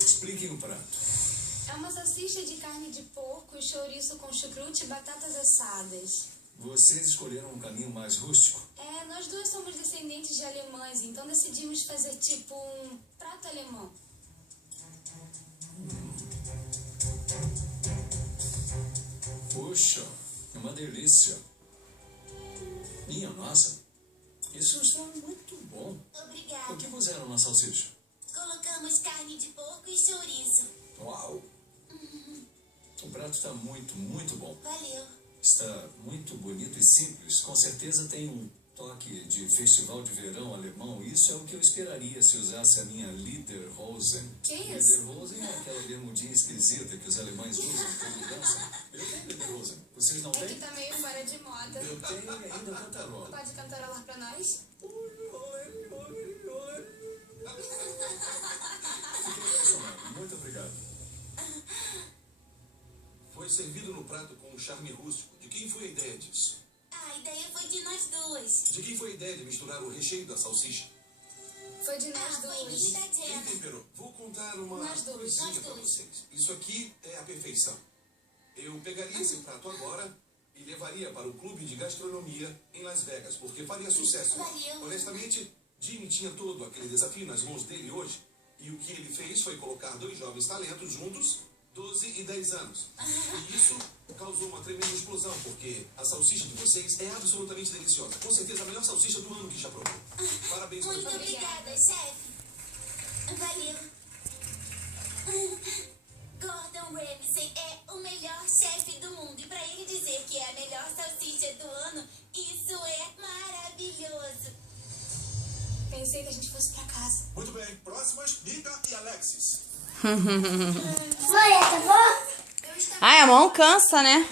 Expliquem o prato. É uma salsicha de carne de porco, chouriço com chucrute e batatas assadas. Vocês escolheram um caminho mais rústico? Nós duas somos descendentes de alemães, então decidimos fazer tipo um prato alemão. Puxa, é uma delícia. Minha nossa, isso está muito bom. Obrigada. O que puseram na salsicha? Colocamos carne de porco e chouriço. Uau! O prato está muito, muito bom. Valeu. Está muito bonito e simples. Com certeza tem um toque de festival de verão alemão. Isso é o que eu esperaria se usasse a minha Lederhosen. Que isso? Lederhosen é aquela bermudinha esquisita que os alemães usam quando dançam. Eu tenho Lederhosen. Vocês não É têm? que tá meio fora de moda. Eu tenho e ainda cantarola. Pode cantarolar pra nós? Fiquei impressionado. Muito obrigado. Foi servido no prato com um charme rústico. De quem foi a ideia disso? A ideia foi de nós duas. De quem foi a ideia de misturar o recheio da salsicha? Foi de nós Foi duas. minha e da Quem Jenna. temperou? Vou contar uma Nós duas, coisinha nós pra duas. vocês. Isso aqui é a perfeição. Eu pegaria esse prato agora e levaria para o clube de gastronomia em Las Vegas, porque faria sucesso. Valeu. Honestamente, Jimmy tinha todo aquele desafio nas mãos dele hoje, e o que ele fez foi colocar dois jovens talentos juntos, 12 e 10 anos. E isso causou uma tremenda explosão, porque a salsicha de vocês é absolutamente deliciosa. Com certeza a melhor salsicha do ano que já provou. Parabéns Muito para obrigada, chefe. Valeu. Gordon Ramsay é o melhor chefe do mundo. E pra ele dizer que é a melhor salsicha do ano, isso é maravilhoso. Pensei que a gente fosse pra casa. Muito bem, próximas, Nita e Alexis. Foi, tá bom? Ai, a mão cansa, né?